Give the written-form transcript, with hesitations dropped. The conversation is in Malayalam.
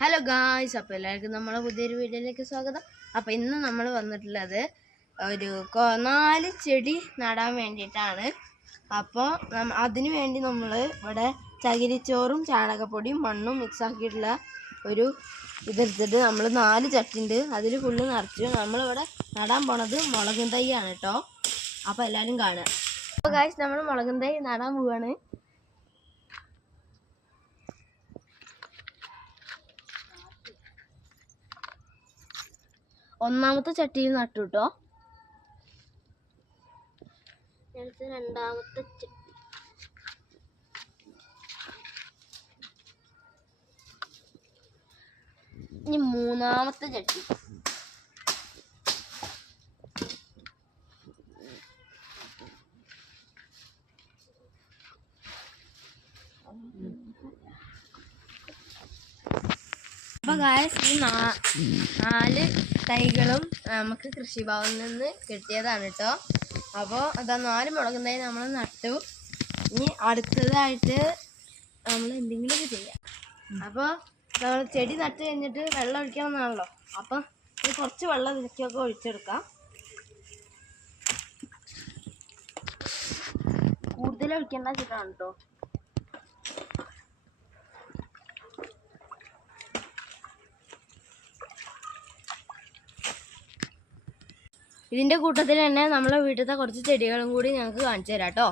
ഹലോ ഗായ്സ്, അപ്പോൾ എല്ലാവർക്കും നമ്മളെ പുതിയൊരു വീഡിയോയിലേക്ക് സ്വാഗതം. അപ്പോൾ ഇന്ന് നമ്മൾ വന്നിട്ടുള്ളത് ഒരു 4 ചെടി നടാൻ വേണ്ടിയിട്ടാണ്. അപ്പോൾ അതിനു വേണ്ടി നമ്മൾ ഇവിടെ ചകിരിച്ചോറും ചാണകപ്പൊടിയും മണ്ണും മിക്സ് ആക്കിയിട്ടുള്ള ഒരു ഇതെടുത്തിട്ട് നമ്മൾ 4 ചട്ടിയുണ്ട്, അതിൽ ഫുള്ള് നിറച്ചു. നമ്മളിവിടെ നടാൻ പോണത് മുളകും തൈയാണ് കേട്ടോ. അപ്പോൾ എല്ലാവരും കാണുക. അപ്പോൾ ഗായ്സ്, നമ്മൾ മുളകും തൈ നടാൻ പോവാണ്. ഒന്നാമത്തെ ചട്ടിയിൽ നട്ടു കേട്ടോ. രണ്ടാമത്തെ ചട്ടി, ഇനി മൂന്നാമത്തെ ചട്ടി, അപ്പോൾ ഗായ്സ് ഈ 4 തൈകളും നമുക്ക് കൃഷിഭവനിൽ നിന്ന് കിട്ടിയതാണ് കേട്ടോ. അപ്പോൾ അതാ 4 മുളകും തൈ നമ്മൾ നട്ടു. ഇനി അടുത്തതായിട്ട് നമ്മൾ എന്തെങ്കിലുമൊക്കെ ചെയ്യാം. അപ്പോൾ നമ്മൾ ചെടി നട്ട് കഴിഞ്ഞിട്ട് വെള്ളം ഒഴിക്കണം എന്നാണല്ലോ. അപ്പം ഇത് കുറച്ച് വെള്ളം ഇതിലേക്കൊക്കെ ഒഴിച്ചെടുക്കാം. കൂടുതൽ ഒഴിക്കേണ്ട വെച്ചിട്ടാണ് കേട്ടോ. ഇതിൻ്റെ കൂട്ടത്തിൽ തന്നെ നമ്മളെ വീട്ടിലത്തെ കുറച്ച് ചെടികളും കൂടി ഞങ്ങൾക്ക് കാണിച്ചു തരാം കേട്ടോ.